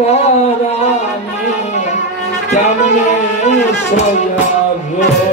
পরাণে কেমনে সয়াবে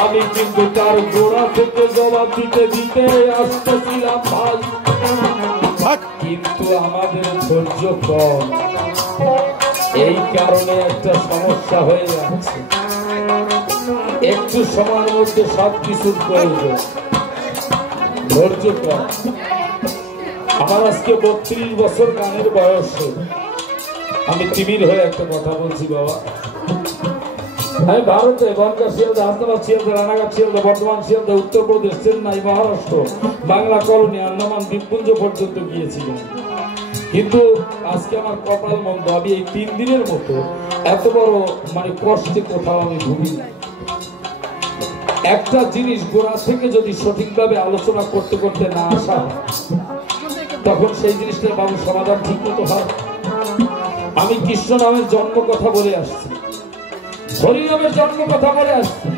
আমি কিন্তু তার গোড়া থেকে জবাব দিতে দিতে আসতেছিলাম ভাই, কিন্তু আমাদের ধৈর্য কম, এই কারণে একটা সমস্যা হয়ে যাচ্ছে। একটু সময়ের মধ্যে সবকিছুর প্রয়োজন, ধৈর্য কম। আমার আজকে 32 বছর গানের বয়সে আমি টিভির হয়ে একটা কথা বলছি বাবা। আমি ভারতে বনগাঁ, শিয়ালদা, হাসনাবাদ, শিয়ালদা, রানাঘাট, শিয়ালদা, বর্ধমান, শিয়ালদা, উত্তরপ্রদেশ, চেন্নাই, মহারাষ্ট্র, বাংলা কলোনি, আন্দামান দ্বীপপুঞ্জ পর্যন্ত গিয়েছিলাম। কিন্তু আজকে আমার কপাল মন্দ, আমি এই 3 দিনের মতো এত বড় কষ্টে কোথাও আমি ভুগি না। একটা জিনিস গোড়া থেকে যদি সঠিকভাবে আলোচনা করতে করতে না আসা, তখন সেই জিনিসটার বাবু সমাধান ঠিক মতো হয়। আমি কৃষ্ণ নামের জন্ম কথা বলে আসছি, হরিনামের জন্ম কথা বলে আসছি।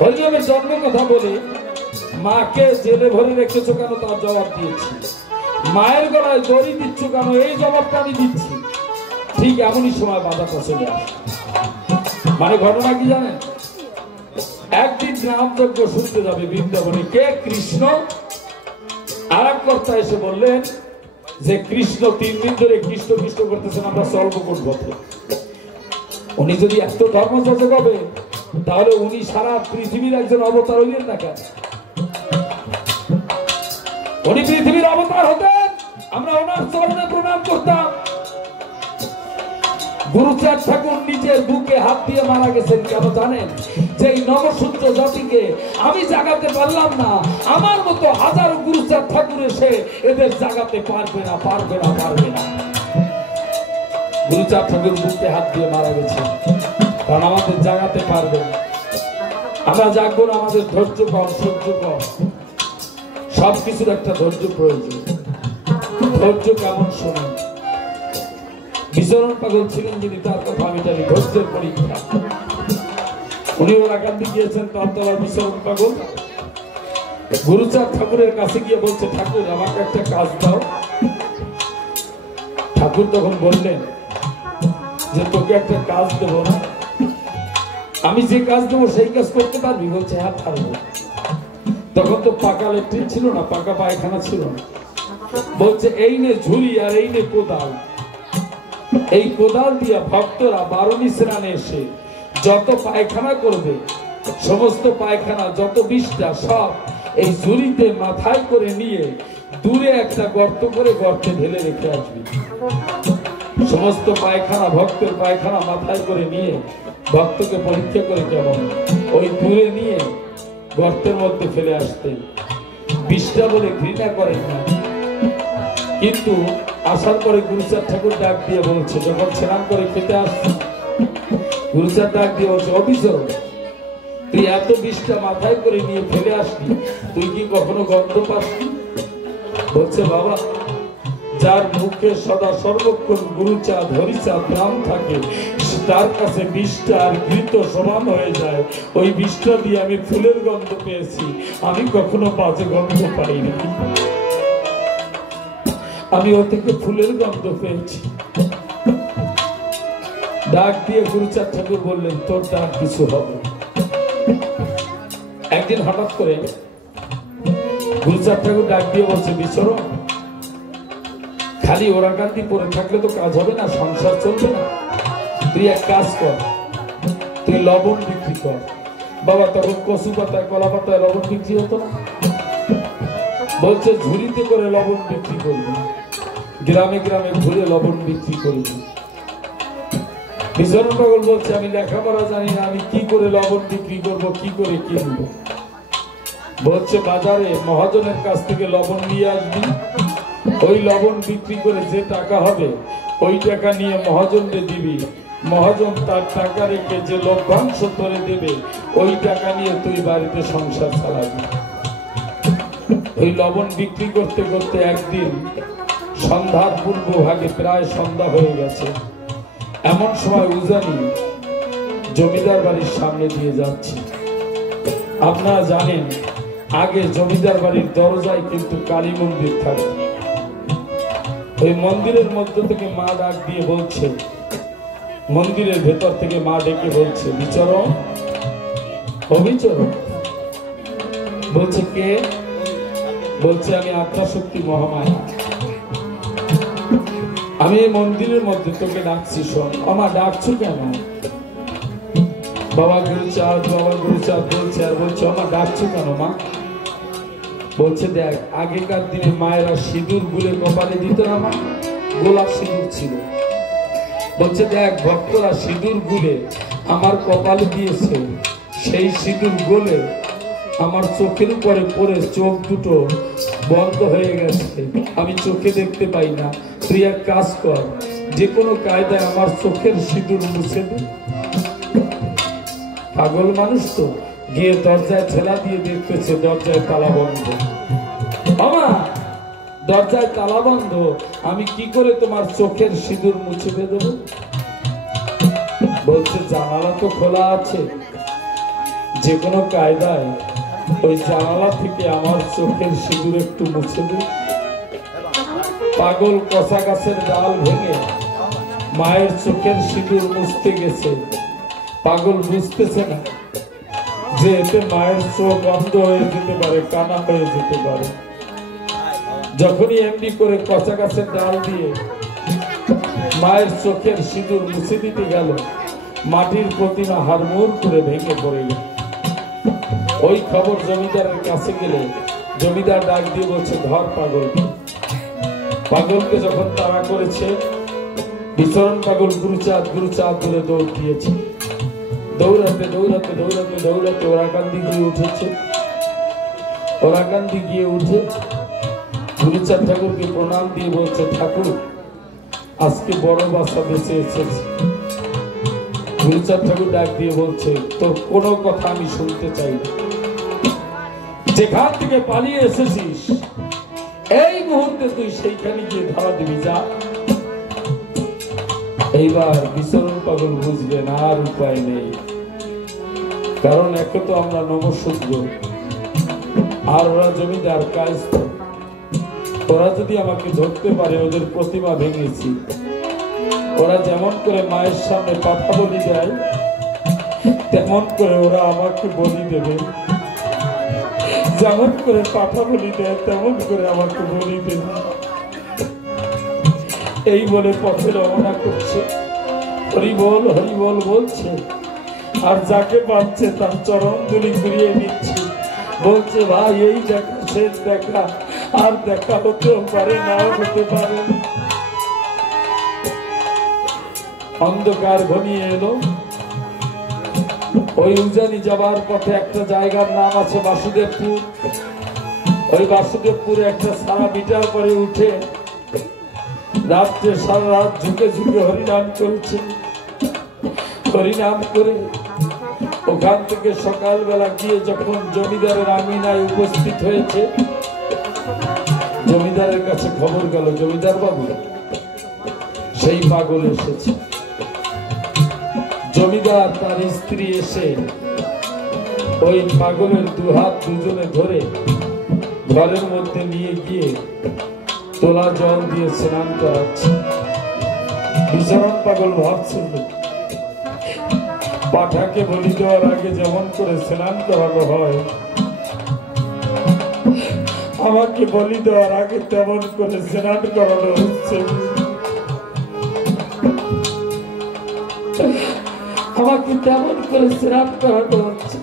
হরিনামের জন্ম কথা বলে মাকে জেলে ভরে রেখেছো কেন তার জবাব দিয়েছি। মায়ের গলায় দড়ি দিচ্ছ কেন এই জবাবটা আমি দিচ্ছি। ঠিক এমনই সময় বাধাটা চলে আসে। ঘটনা কি জানেন, একদিন নামযজ্ঞ শুনতে যাবে বৃন্দাবনে, কে? কৃষ্ণ। আর এক কর্তা এসে বললেন যে কৃষ্ণ 3 দিন ধরে কৃষ্ণ কৃষ্ণ করতেছেন, আমরা চলব কোন পথে? উনি যদি এত ধর্মযাজক হবে তাহলে উনি সারা পৃথিবীর একজন অবতার হইলেন না কেন? উনি পৃথিবীর অবতার হতেন, আমরা ওনার চরণে প্রণাম করতাম। গুরুচাঁদ ঠাকুর নিজের বুকে হাত দিয়ে মারা গেছেন কেন জানেন? যে এই নবসূত্র জাতিকে আমি জাগাতে পারলাম না, আমার মতো হাজারো গুরুচাঁদ ঠাকুর এসে এদের জাগাতে পারবে না, পারবে না, পারবে না। গুরুচাঁদ ঠাকুর বুকে হাত দিয়ে মারা গেছে, কারণ আমাদের জাগাতে পারবে না। আমরা জাগবো না, আমাদের ধৈর্য কম, সহ্য কম। সবকিছুর একটা ধৈর্য প্রয়োজন। ধৈর্য কেমন শোনেন? বিচরণ পাগল ছিলেন যিনি, তার কথা আমি জানি, ধৈর্যের পরীক্ষা। উনি ওরাকান্দি গিয়েছেন তালতলার বিচরণ পাগল। গুরুচাঁদ ঠাকুরের কাছে গিয়ে বলছে, ঠাকুর আমাকে একটা কাজ দাও। ঠাকুর তখন বললেন যে তোকে একটা কাজ দেবো না, আমি যে কাজ দেবো সেই কাজ করতে পারবি? বলছে হ্যাঁ পারবো। তখন তো পাকা ল্যাট্রিন ছিল না, পাকা পায়খানা ছিল না। বলছে এই নে ঝুড়ি আর এই নে কোদাল, এই কোদাল দিয়া ভক্তরা 12 স্নানে এসে যত পায়খানা করবে, সমস্ত পায়খানা যত বিষটা সব এই ঝুড়িতে মাথায় করে নিয়ে দূরে একটা গর্ত করে গর্তে ঢেলে রেখে আসবি। সমস্ত পায়খানা, ভক্তের পায়খানা মাথায় করে নিয়ে ভক্তকে পরীক্ষা করে কেমন ওই দূরে নিয়ে গর্তের মধ্যে ফেলে আসতেন। বিষটা বলে ঘৃণা করেন না, কিন্তু আসার পরে গুরুচাঁদ ঠাকুর ডাক দিয়ে বলছে, যখন স্নান করে খেতে আসছে, গুরুচাঁদ ডাক দিয়ে বলছে, অবিচরণ তুই এত বিষটা মাথায় করে নিয়ে ফেলে আসবি, তুই কি কখনো গন্ধ পাসনি? বলছে বাবা, যার মুখে সদা সর্বক্ষণ গুরুচাঁদ হরিচাঁদ নাম থাকে, তার কাছে বিষটা আর ঘৃত সমান হয়ে যায়। ওই বিষটা দিয়ে আমি ফুলের গন্ধ পেয়েছি, আমি কখনো বাজে গন্ধ পাইনি। আমি ও থেকে ফুলের গন্ধ পেয়েছি। ডাক দিয়ে গুরুচাঁদ ঠাকুর বললেন, তোর ডাক কিছু হবে। একদিন হঠাৎ করে গুরুচাঁদ ঠাকুর ডাক দিয়ে বলছে, বিচরণ খালি ওরাকান্দি পরে থাকলে তো কাজ হবে না, সংসার চলবে না। তুই এক কাজ কর, তুই লবণ বিক্রি কর। বাবা তখন কচু পাতায়, কলা পাতায় লবণ বিক্রি হতো না। বলছে ঝুড়িতে করে লবণ বিক্রি করবি, গ্রামে গ্রামে ঘুরে লবণ বিক্রি করবি। বিচরণ পাগল বলছে, আমি লেখাপড়া জানি না, আমি কি করে লবণ বিক্রি করব, কি করে কিনবো? বলছে বাজারে মহাজনের কাছ থেকে লবণ নিয়ে আসবি, ওই লবণ বিক্রি করে যে টাকা হবে ওই টাকা নিয়ে মহাজনকে দিবি। মহাজন তার টাকা রেখে যে লভ্যাংশ করে দেবে ওই টাকা নিয়ে তুই বাড়িতে সংসার চালাবি। ওই লবণ বিক্রি করতে করতে একদিন সন্ধ্যার পূর্ব ভাগে, প্রায় সন্ধ্যা হয়ে গেছে, এমন সময় উজানি জমিদার বাড়ির সামনে দিয়ে যাচ্ছে। আপনারা জানেন আগে জমিদার বাড়ির দরজায় কিন্তু কালী মন্দির থাকে। ওই মন্দিরের মধ্য থেকে মা ডাক দিয়ে বলছে, মন্দিরের ভেতর থেকে মা ডেকে বলছে, বিচরণ, অবিচরণ। বলছে কে? বলছে আমি আত্মাশক্তি মহামায়া, আমি এই মন্দিরের মধ্যে তোকে ডাকছি, শোন। আমা ডাকছো কেন? বাবা গুরুচাঁদ, বাবা গুরুচাঁদ বলছে, আর বলছে আমা ডাকছো কেন মা? বলছে দেখ, আগেকার দিনে মায়েরা সিঁদুর গুলে কপালে দিত না মা, গোলাপ সিঁদুর ছিল। বলছে দেখ, ভক্তরা সিঁদুর গুলে আমার কপালে দিয়েছে, সেই সিঁদুর গলে আমার চোখের উপরে পড়ে চোখ দুটো বন্ধ হয়ে গেছে, আমি চোখে দেখতে পাই না। তুই এক কাজ কর, যে কোনো কায়দায় আমার চোখের সিঁদুর মুছে দে। পাগল মানুষ তো, গিয়ে দরজায় ঠেলা দিয়ে দেখতেছে দরজায় তালা বন্ধ। বাবা, দরজায় তালা বন্ধ, আমি কি করে তোমার চোখের সিঁদুর মুছে দেব? বলছে জানালা তো খোলা আছে, যে কোনো কায়দায় ওই জানালা থেকে আমার চোখের সিঁদুর একটু মুছে দে। পাগল কচা গাছের ডাল ভেঙে মায়ের চোখের সিঁদুর মুছতে গেছে। পাগল বুঝতেছে না যে এতে মায়ের চোখ বন্ধ হয়ে যেতে পারে, কানা হয়ে যেতে পারে। যখনই এমনি করে কচা গাছের ডাল দিয়ে মায়ের চোখের সিঁদুর মুছে দিতে গেল, মাটির প্রতিমা হাড়মোড় করে ভেঙে পড়ে গেল। ওই খবর জমিদারের কাছে গেলে জমিদার ডাক দিয়ে বলছে, ধর পাগলকে। পাগলকে যখন তাড়া করেছে, বিচরণ পাগল গুরুচাঁদ গুরুচাঁদ বলে দৌড় দিয়েছে। দৌড়াতে দৌড়াতে দৌড়াতে দৌড়াতে ওরাকান্দি গিয়ে উঠেছে। ওরাকান্দি গিয়ে উঠে গুরুচাঁদ ঠাকুরকে প্রণাম দিয়ে বলছে, ঠাকুর আজকে বড় বাচ্চা বেঁচে এসেছে। গুরুচাঁদ ঠাকুর ডাক দিয়ে বলছে, তোর কোনো কথা আমি শুনতে চাই না, যেখান থেকে পালিয়ে এসেছিস এই মুহূর্তে তুই সেইখানে গিয়ে ধরা দিবি, যা। এইবার বিচরণ পাগল বুঝলেন আর উপায় নেই, কারণ একে তো আমরা নমশূদ্র, আর ওরা জমিদার কায়স্থ। ওরা যদি আমাকে ধরতে পারে, ওদের প্রতিমা ভেঙেছি, ওরা যেমন করে মায়ের সামনে পাঠা বলি দেয়, তেমন করে ওরা আমাকে বলি দেবে। যেমন করে পাঠা বলি দেয়, তেমন করে আমাকে বলি দেবে। এই বলে পথে রওনা করছে, হরিবল হরিবল বলছে, আর যাকে পাচ্ছে তার চরণ ধুলি ঘুরিয়ে নিচ্ছে। বলছে, ভাই এই দেখা শেষ দেখা, আর দেখা হতেও পারে, নাও হতে পারে। অন্ধকার ঘনিয়ে এলো। ওই উজানি যাবার পথে একটা জায়গার নাম আছে বাসুদেবপুর। ওই বাসুদেবপুরে একটা সারা বিটার পরে উঠে রাত্রে সারা রাত ঝুঁকে ঝুঁকে হরিনাম চলছে। হরিনাম করে ওখান থেকে সকালবেলা গিয়ে যখন জমিদারের আঙিনায় উপস্থিত হয়েছে, জমিদারের কাছে খবর গেল, জমিদার বাবু সেই পাগল এসেছে। জমিদার তার স্ত্রী এসে ওই পাগলের দুহাত দুজনে ধরে ঘরের মধ্যে নিয়ে গিয়ে তোলা জল দিয়ে স্নান করাচ্ছে। বিচরণ পাগল ভাবছিল, পাঠাকে বলি দেওয়ার আগে যেমন করে স্নান করানো হয়, আমাকে বলি দেওয়ার আগে তেমন করে স্নান করানো হচ্ছে। আমাকে তেমন করে স্নান করানো হচ্ছে।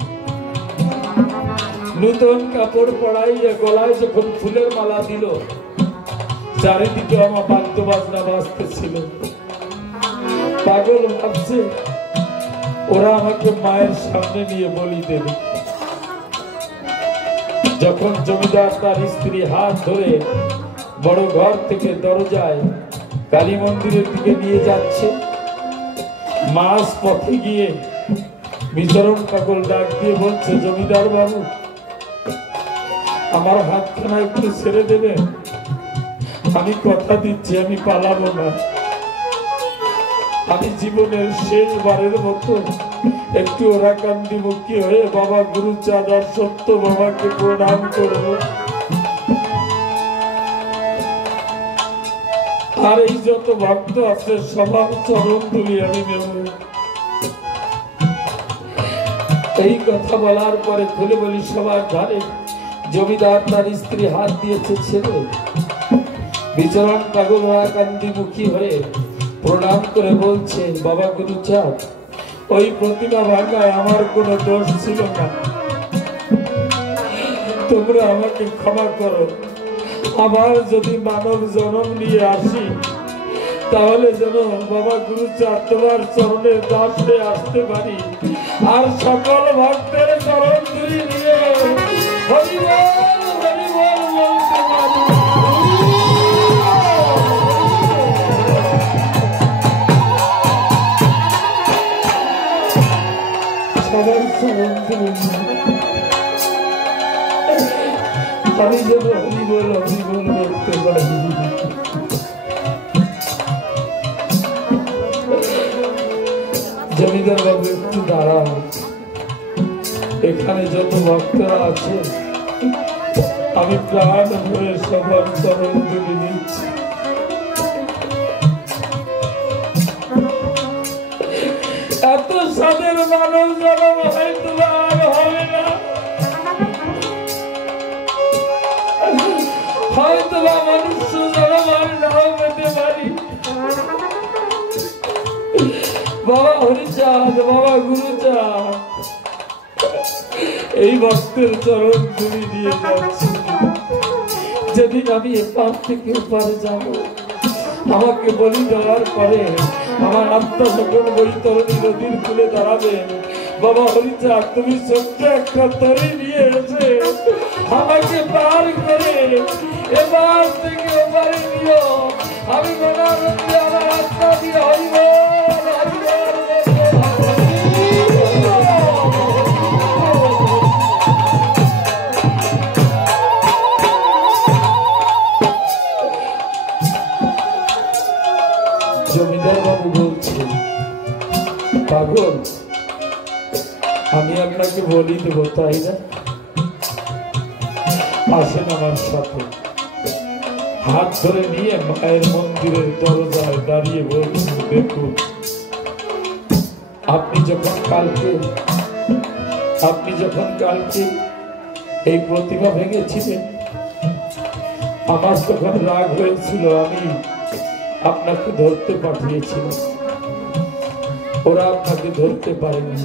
নূতন কাপড় পরাইয়া গলায় যখন ফুলের মালা দিল, চারিদিকে আমার বাদ্য বাজনা বাজতেছিল। পাগল ভাবছে ওরা আমাকে মায়ের সামনে নিয়ে বলি দেবে। যখন জমিদার তার স্ত্রী হাত ধরে বড় ঘর থেকে দরজায় কালী মন্দিরের দিকে নিয়ে যাচ্ছে, মাস পথে গিয়ে বিচরণ পাগল ডাক দিয়ে বলছে, জমিদার বাবু আমার হাতখানা একটু ছেড়ে দেবেন, আমি কথা দিচ্ছি আমি পালাবো না। আমি জীবনের শেষবারের মতো একটু ওরাকান্দি মুখী হয়ে বাবা গুরুচাঁদ আর সত্য বাবাকে প্রণাম করব। আর এই যত ভক্ত আছে সবার চরণ ধুলি আমি নেব। এই কথা বলার পরে খুলে বলি সবার ধারে জমিদার তার স্ত্রী হাত দিয়েছে ছেড়ে। বিচরণ পাগল কান্দি মুখী হয়ে প্রণাম করে বলছে, বাবা গুরুচাঁদ, ওই প্রতিমা ভাঙায় আমার কোনো দোষ ছিল না, তোমরা আমাকে ক্ষমা করো। আবার যদি মানব জন্ম নিয়ে আসি তাহলে যেন বাবা গুরুচাঁদ তোমার চরণের দাস হয়ে আসতে পারি আর সকল ভক্তের চরণ ধুলি নিয়ে হরি বল বলতে পারি। সবার চরণ ধুলি আমি যেন হরি বল বলতে পারি। জমিদার বাবু একটু দাঁড়ান, এখানে যত ভক্তরা আছে আমি প্রাণ ভরে সবার চরণ ধুলি দিচ্ছি। এত সাদের মানব জন্ম হয়তো আর হবে না, হয়তো বা মনুষ্য জন্ম আর নাও পেতে পারি। বাবা হরিচাঁদ, বাবা গুরুচাঁদ, এই ভক্তের চরণ ধুলি দিয়ে যাচ্ছি। যেদিন আমি এপার থেকে ওপারে যাব, আমাকে বলি দেওয়ার পরে আমার আত্মা যখন বৈতরণী নদীর কূলে দাঁড়াবেন, বাবা হরিচাঁদ তুমি ছোট্ট একটা তরি নিয়ে এসে আমাকে পার করে এবার থেকে ওপারে নিও। আমি মনানন্দে আমার আত্মা দিয়ে হইব। জমিদার বাবু বলছে, পাগল আমি আপনাকে বলি দেবো তাই না? আসেন আমার সাথে। হাত ধরে নিয়ে মায়ের মন্দিরের দরজায় দাঁড়িয়ে বলছি, দেখুন আপনি যখন কালকে এই প্রতিমা ভেঙেছিলেন, আমার তখন রাগ হয়েছিল, আমি আপনাকে ধরতে পাঠিয়েছিলাম, ওরা আপনাকে ধরতে পারেনি।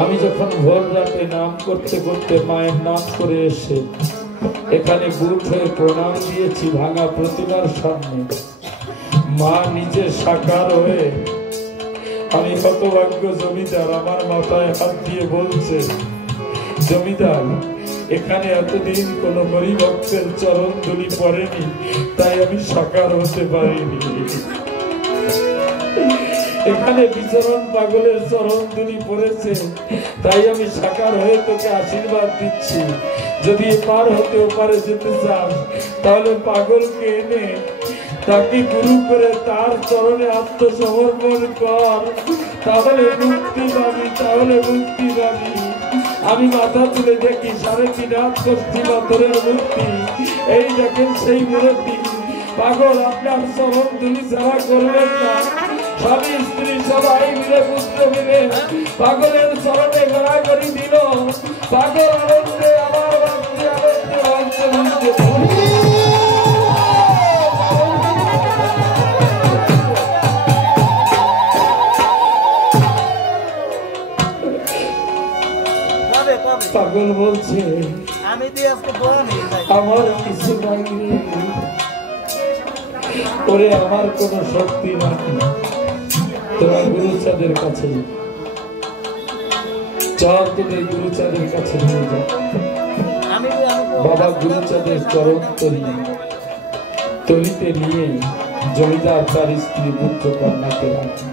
আমি যখন ভোর রাতে নাম করতে করতে মায়ের নাম করে এসে এখানে বুট হয়ে প্রণাম দিয়েছি ভাঙা প্রতিমার সামনে, মা নিজে সাকার হয়ে, আমি হতভাগ্য জমিদার আমার মাথায় হাত দিয়ে বলছে, জমিদার এখানে এতদিন কোন গরিব ভক্তের চরণ ধুলি পড়েনি, তাই আমি সাকার হতে পারিনি। এখানে বিচরণ পাগলের চরণ ধুলি পড়েছে, তাই আমি সাকার হয়ে তোকে আশীর্বাদ দিচ্ছি। যদি এপার হতে ওপারে যেতে চাস তাহলে পাগলকে এনে তাকে গুরু করে তার চরণে আত্মসমর্পণ কর, তাহলে মুক্তি পাবি। আমি মাথা তুলে দেখি 3.5 হাত কষ্টি পাথরের মূর্তি, এই দেখেন সেই মূর্তি। পাগল আপনার চরণ ধুলি ছাড়া করবেন না, স্বামী স্ত্রী সবাই মিলে পুত্র মিলে পাগলের চরণে গড়াগড়ি দিল। পাগল আনন্দে আমার ভক্তি আনন্দে পাগল বলছে, আমার কিছু নাই ওরে, আমার কোন শক্তি নাই, তোমার গুরুচাঁদের কাছে চল, তোদের গুরুচাঁদের কাছে নিয়ে যা। বাবা গুরুচাঁদের চরণ তলিতে নিয়ে জমিদার তার স্ত্রী পুত্র কন্যাকে রাখে।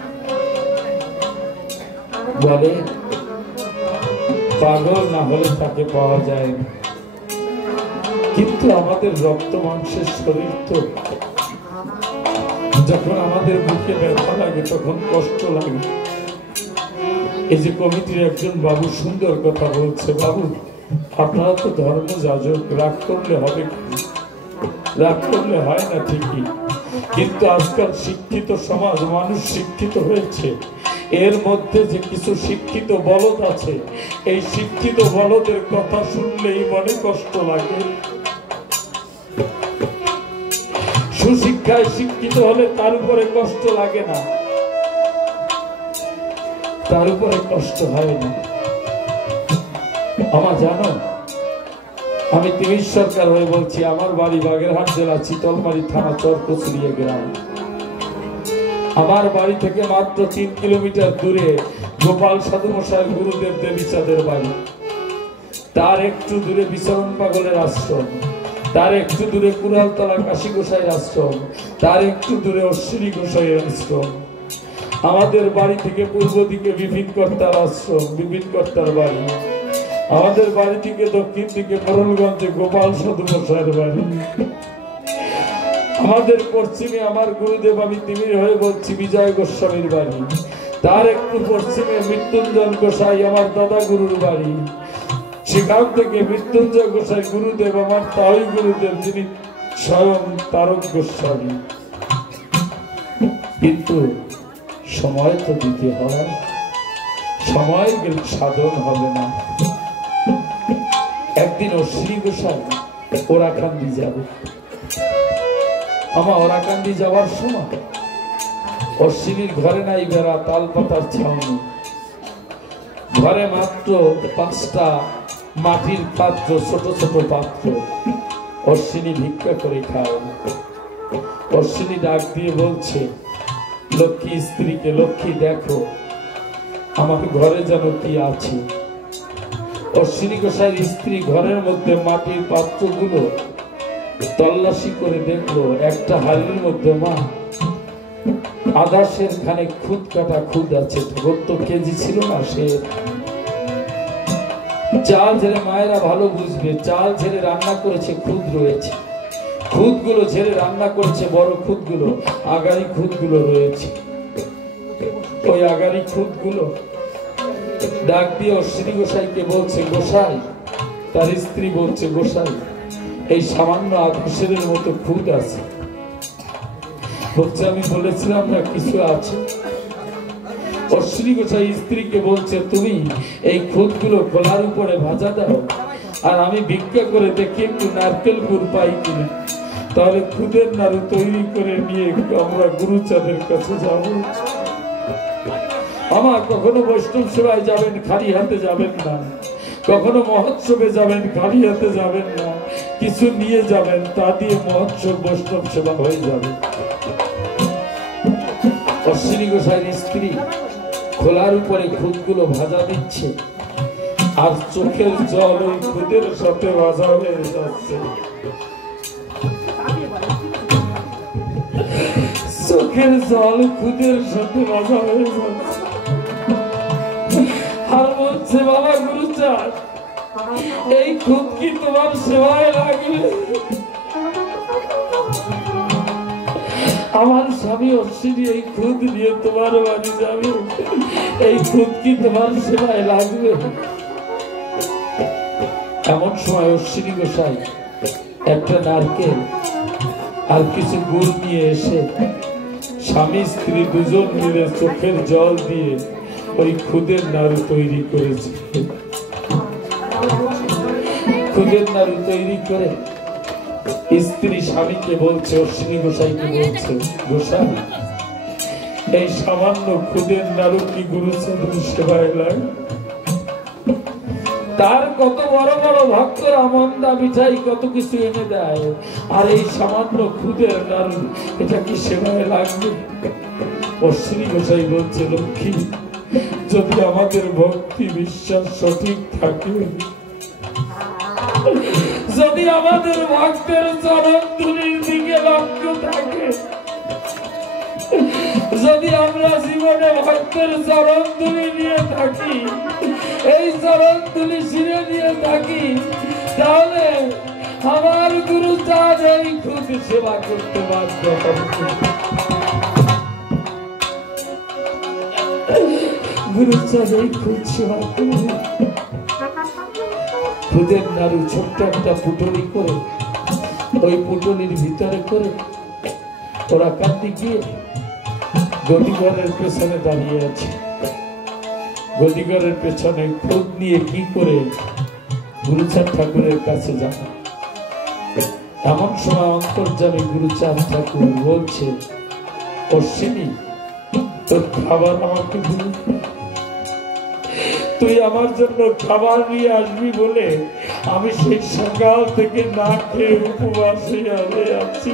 বলে পাগল না হলে তাকে পাওয়া যায় না, কিন্তু আমাদের রক্ত মাংসের শরীর তো, যখন আমাদের বুকে ব্যথা লাগে তখন কষ্ট লাগে। এই যে কমিটির একজন বাবু সুন্দর কথা বলছে, বাবু আপনারা তো ধর্ম যাজক, রাগ করলে হবে, রাগ করলে হয় না ঠিকই, কিন্তু আজকাল শিক্ষিত সমাজ, মানুষ শিক্ষিত হয়েছে, এর মধ্যে যে কিছু শিক্ষিত বলদ আছে, এই শিক্ষিত বলদের কথা শুনলেই মনে কষ্ট লাগে। সুশিক্ষায় শিক্ষিত হলে তার উপরে কষ্ট লাগে না, তার উপরে কষ্ট হয় না। আমার জানো, আমি তিমির সরকার হয়ে বলছি, আমার বাড়ি বাগেরহাট জেলা চিতলমারি থানা চরকচুরিয়া গ্রাম। আমার বাড়ি থেকে মাত্র 3 কিলোমিটার দূরে গোপাল সাধু মশাই গুরুদেব দেবীচাঁদের বাড়ি। তার একটু দূরে বিচরণ পাগলের আশ্রম, তার একটু দূরে কুড়ালতলা কাশী গোসাইয়ের আশ্রম, তার একটু দূরে অশ্বিনী গোসাইয়ের আশ্রম। আমাদের বাড়ি থেকে পূর্ব দিকে বিপিন কর্তার আশ্রম, বিপিন কর্তার বাড়ি। আমাদের বাড়ি থেকে দক্ষিণ দিকে মোরলগঞ্জে গোপাল সাধু মশাইয়ের বাড়ি। আমাদের পশ্চিমে আমার গুরুদেব, আমি তিমির হয়ে বলছি, বিজয় গোস্বামীর বাড়ি। তার একটু পশ্চিমে মৃত্যুঞ্জন গোসাই, আমার দাদা গুরুর বাড়ি। সেখান থেকে মৃত্যুঞ্জয় গোসাই গুরুদেব, আমার তাই গুরুদেব, যিনি স্বয়ং তারক গোস্বামী। কিন্তু সময় তো দিতে হয়, সময় গেলে সাধন হবে না। একদিন অশ্বিনী গোসাই ওরাকান্দি যাবে। আমার ওরাকান্দি যাওয়ার সময় অশ্বিনীর ঘরে নাই বেড়া, তাল পাতার ছাউনি, ঘরে মাত্র 5টা মাটির পাত্র, ছোট ছোট পাত্র। অশ্বিনী ভিক্ষা করে খায়। অশ্বিনী ডাক দিয়ে বলছে লক্ষ্মী স্ত্রীকে, লক্ষ্মী দেখো আমার ঘরে যেন কি আছে। অশ্বিনী গোসাইয়ের স্ত্রী ঘরের মধ্যে মাটির পাত্রগুলো তল্লাশি করে দেখলো, একটা হাড়ির মধ্যে মা আদাসের খানে খুদ কাটা খুদ আছে। তখন তো কেজি ছিল না। সে চাল ঝেড়ে, মায়েরা ভালো বুঝবে, চাল ঝেড়ে রান্না করেছে, খুদ রয়েছে। খুদগুলো ঝেড়ে রান্না করেছে, বড় খুদগুলো, আগারি খুদগুলো রয়েছে। ওই আগারি খুদগুলো ডাক দিয়ে অশ্বিনী গোসাইকে বলছে, গোসাই, তার স্ত্রী বলছে, গোসাই এই সামান্য আদর্শের মতো খুদ আছে। বলছে আমি বলেছিলাম না কিছু আছে। অশ্বিনী গোসাই স্ত্রীকে বলছে, তুমি এই খুদগুলো খোলার উপরে ভাজা দাও, আর আমি ভিক্ষা করে দেখি একটু নারকেল গুড় পাই কিনা, তাহলে খুদের নাড়ু তৈরি করে নিয়ে আমরা গুরুচাঁদের কাছে যাব। আমার কখনো বৈষ্ণব সেবায় যাবেন, খালি হাতে যাবেন না। কখনো মহোৎসবে যাবেন, খালি হাতে যাবেন না। কিছু নিয়ে যাবেন, তা দিয়ে মহোৎসব বৈষ্ণব সেবা হয়ে যাবে। অশ্বিনী গোসাইয়ের স্ত্রী খোলার উপরে খুদগুলো ভাজা দিচ্ছে, আর চোখের জল ওই খুদের সাথে ভাজা হয়ে যাচ্ছে। চোখের জল খুদের সাথে ভাজা হয়ে যাচ্ছে। আর বলছে, বাবা গুরুচাঁদ, এই খুদ কি তোমার সেবায় লাগবে? আমার স্বামী অশ্বিনী এই খুদ নিয়ে তোমার বাড়ি যাবে, এই খুদ কি তোমার সেবায় লাগবে? এমন সময় অশ্বিনী গোসাই একটা নারকেল আর কিছু গুড় নিয়ে এসে স্বামী স্ত্রী দুজন মিলে চোখের জল দিয়ে ওই খুদের নাড়ু তৈরি করেছে। খুদের নাড়ু তৈরি করে স্ত্রী স্বামীকে বলছে, অশ্বিনী গোসাইকে বলছে, গোসাই এই সামান্য খুদের নাড়ু কি গুরুচাঁদের সেবায় লাগে? তার কত বড় বড় ভক্তরা মন্দা মিঠাই কত কিছু এনে দেয়, আর এই সামান্য খুদের নাড়ু এটা কি সেবায় লাগবে? অশ্বিনী গোসাই বলছে, লক্ষ্মী, যদি আমাদের ভক্তি বিশ্বাস সঠিক থাকে, যদি আমাদের ভক্তের চরণধুলির দিকে লক্ষ্য থাকে, যদি আমরা জীবনে ভক্তের চরণধুলি নিয়ে থাকি, এই চরণধুলি শিরে নিয়ে থাকি, তাহলে আমার গুরুচাঁদ এই খুদ সেবা করতে বাধ্য হবে। গুরুচাঁদ এই খুদ সেবা করবে। খুদের নাড়ু ছোট্ট একটা পুটলি করে, ওই পুটলির ভিতরে করে ওরা কাঁদতে গিয়ে গদিঘরের পেছনে দাঁড়িয়ে আছে। গদিঘরের পেছনে খোঁজ নিয়ে কি করে গুরুচাঁদ ঠাকুরের কাছে যাবে। এমন সময় অন্তর্যামী গুরুচাঁদ ঠাকুর বলছে, অশ্বিনী, তোর খাবার আমাকে দিবি? তুই আমার জন্য খাবার নিয়ে আসবি বলে আমি সেই সকাল থেকে না খেয়ে উপবাস হয়ে আছি।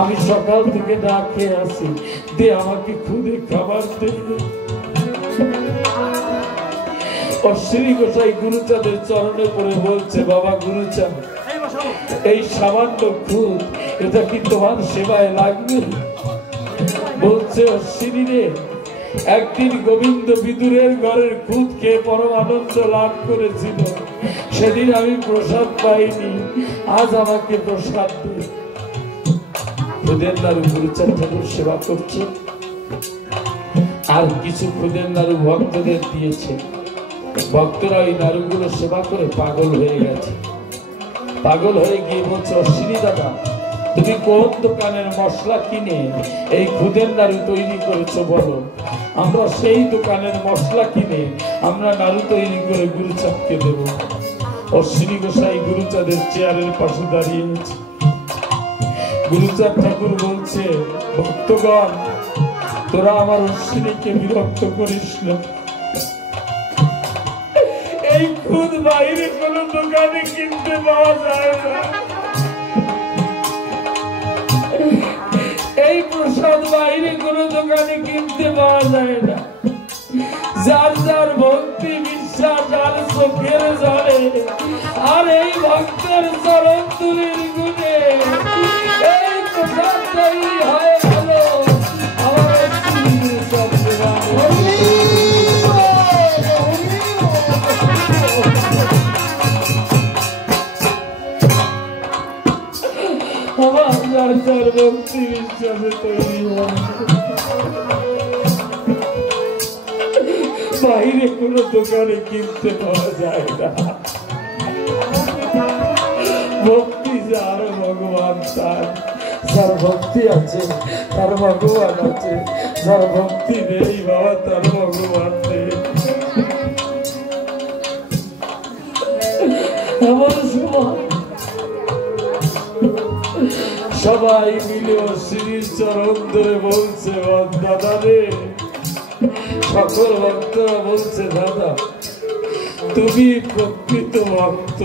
আমি সকাল থেকে না খেয়ে আসি, দে আমাকে খুদে খাবার দে। অশ্বিনী গোসাই গুরুচাঁদের চরণে পড়ে বলছে, বাবা গুরুচাঁদ, এই সামান্য খুদ এটা কি তোমার সেবায় লাগবে? বলছে, অশ্বিনী রে, একদিন গোবিন্দ বিদুরের ঘরের খুদ খেয়ে পরম আনন্দ লাভ করেছিল, সেদিন আমি প্রসাদ পাইনি, আজ আমাকে প্রসাদ দে। খুদের নাড়ু গুরুচাঁদ ঠাকুর সেবা করছে, আর কিছু খুদের নাড়ু ভক্তদের দিয়েছে। ভক্তরা ওই নাড়ুগুলো সেবা করে পাগল হয়ে গেছে। পাগল হয়ে গিয়ে বলছে, অশ্বিনী দাদা, তুমি কোন দোকানের মশলা কিনে এই খুদের নাড়ু তৈরি করেছো বলো, আমরা সেই দোকানের মশলা কিনে আমরা নাড়ু তৈরি করে গুরুচাঁদকে দেব। অশ্বিনী গোসাই গুরুচাঁদের চেয়ারের পাশে দাঁড়িয়ে আছে। গুরুচাঁদ ঠাকুর বলছে, ভক্তগণ, তোরা আমার অশ্বিনীকে বিরক্ত করিস না। এই খুদ বাইরে কোন দোকানে কিনতে পাওয়া যায় না, এই প্রসাদ বাইরে কোন দোকানে কিনতে পাওয়া যায় না। যার যার ভক্তি বিশ্বাস আর চোখের জলে আর এই ভক্তের চরণ তুলির গুণে এই প্রসাদ তৈরি হয়ে গেল। বাইরে কোন দোকানে কিনতে পাওয়া যায় না। ভক্তি যার ভগবান তার, যার ভক্তি আছে তার ভগবান আছে, যার ভক্তি নেই বাবা তার ভগবান নেই। এমন সময় সবাই মিলে অশ্বিনীর চরণ ধরে বলছে, দাদা রে, সকল ভক্তরা বলছে, দাদা তুমি প্রকৃত ভক্ত,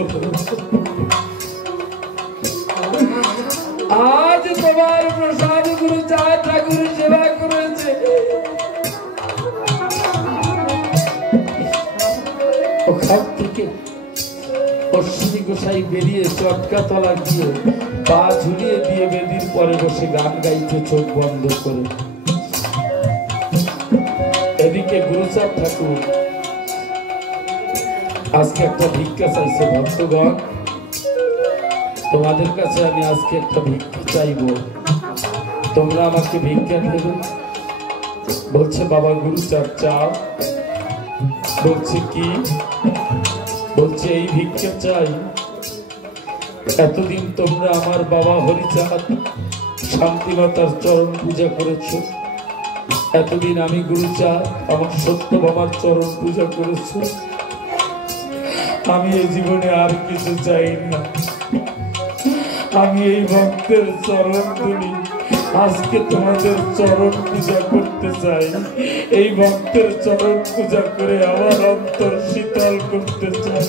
আজ তোমার প্রসাদ গুরুচাঁদ ঠাকুর সেবা করেছে। ওখান থেকে অশ্বিনী গোসাই বেরিয়ে চটকাতলা গিয়ে পা ঝুলিয়ে দিয়ে বেদির পরে বসে গান গাইছে চোখ বন্ধ করে। এদিকে গুরুচাঁদ ঠাকুর আজকে একটা ভিক্ষা চাইছে। ভক্তগণ, তোমাদের কাছে আমি আজকে একটা ভিক্ষা চাইব, তোমরা আমাকে ভিক্ষা দেবে। বলছে, বাবা গুরুচাঁদ চাও? বলছে, কি? বলছে, এই ভিক্ষা চাই। এতদিন তোমরা আমার বাবা হরিচাঁদ শান্তিমাতার চরণ পূজা করেছ, এতদিন আমি গুরুচাঁদ আমার সত্য বাবার চরণ পূজা করেছ। আমি এই জীবনে আর কিছু চাই না, আমি এই ভক্তের চরণ তুলি আজকে তোমাদের চরণ পূজা করতে চাই। এই ভক্তের চরণ পূজা করে আমার অন্তর শীতল করতে চাই।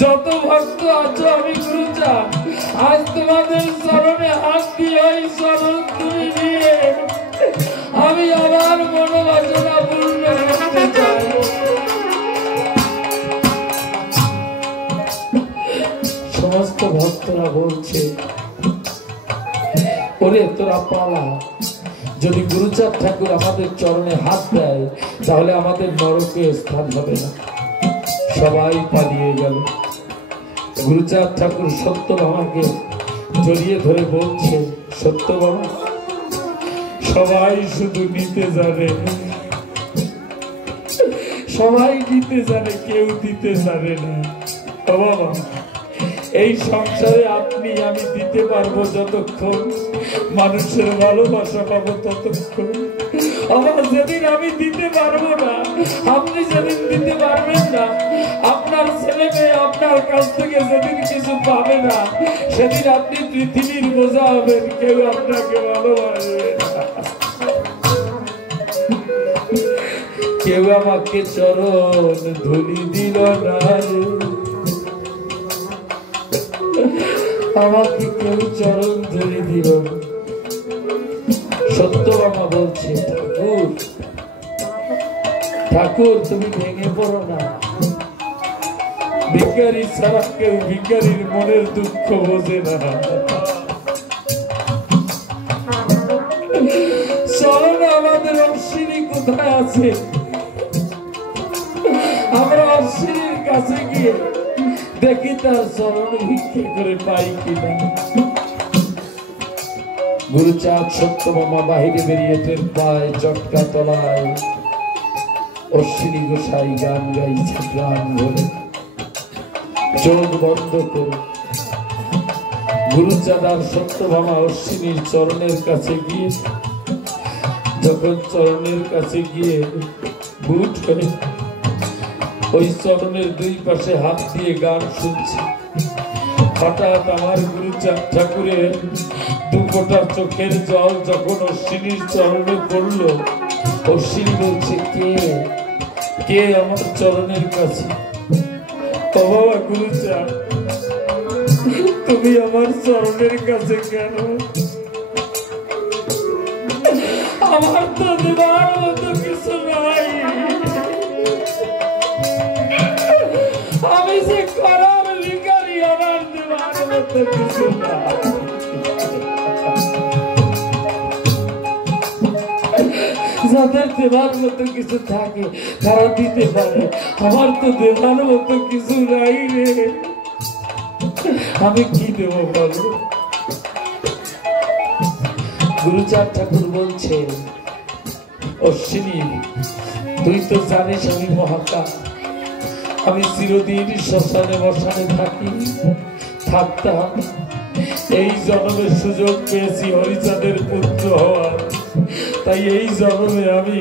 যত ভক্ত আছো আমি গুরুচাঁদ আজ তোমাদের চরণে হাত দিয়ে ওই চরণ তুলে নিয়ে আমি আমার মনোবাসনা পূর্ণ করতে চাই। সমস্ত ভক্তরা বলছে, ওরে তোরা পালা, যদি গুরুচাঁদ ঠাকুর আমাদের চরণে হাত দেয় তাহলে আমাদের নরকে স্থান হবে না। সবাই পালিয়ে গেল। গুরুচাঁদ ঠাকুর সত্যভামাকে জড়িয়ে ধরে বলছে, সত্যভামা, সবাই শুধু নিতে জানে, সবাই নিতে জানে, কেউ দিতে জানে না। বাবা, এই সংসারে আপনি আমি দিতে পারবো যতক্ষণ, মানুষের ভালোবাসা পাবো ততক্ষণ। আবার যেদিন আমি দিতে পারবো না, আপনি যেদিন দিতে পারবেন না, আপনার ছেলে মেয়ে আপনার কাছ থেকে যেদিন কিছু পাবে না, সেদিন আপনি পৃথিবীর বোঝা হবেন, কেউ আপনাকে ভালোবাসবে না। কেউ আমাকে চরণ ধুলি দিল না, আমাকে কেউ চরণ ধুলি দিল না। সত্যভামা বলছে, ঠাকুর ঠাকুর তুমি ভেঙে পড়ো না। ভিখারি ছাড়া কেউ ভিখারির মনের দুঃখ বোঝে না। চরণ আমাদের অশ্বিনী কোথায় আছে, আমরা অশ্বিনীর কাছে গিয়ে দেখি তার চরণ ভিক্ষে করে পাই কিনা। গুরুচাঁদ সত্যভামা বাহিরে বেরিয়ে টের পায় চটকা তলায় অশ্বিনী গোসাই গান গাইছে প্রাণ ভরে। চোখ বন্ধ করে গুরুচাঁদ আর সত্যভামা অশ্বিনীর চরণের কাছে গিয়ে, যখন চরণের কাছে গিয়ে বুট করে ওই চরণের দুই পাশে হাত দিয়ে গান শুনছে, হঠাৎ আমার গুরুচাঁদ ঠাকুরের দুপোটা চোখের জল যখন অশ্বিনীর চরণে পড়ল, অশ্বিনী বলছে, কে কে আমার চরণের কাছে? ও বাবা গুরুচাঁদ, তুমি আমার চরণের কাছে কেন? আমার তো দেবার মতো কিছু নাই, আমি যে করার ভিখারি, আমার দেবার মতো কিছু নাই। যাদের দেবার মতো কিছু থাকে তারা দিতে পারে, আমার তো দেবার মতো কিছু নাই রে, আমি কি দেবো বলো? গুরুচাঁদ ঠাকুর বলছে, অশ্বিনী তুই তো জানিস আমি মহাকাল, আমি চিরদিন শ্মশানে বসানে থাকি, থাকতাম। এই জন্মের সুযোগ পেয়েছি হরিচাঁদের পুত্র হওয়ার, তাই এই জন্মে আমি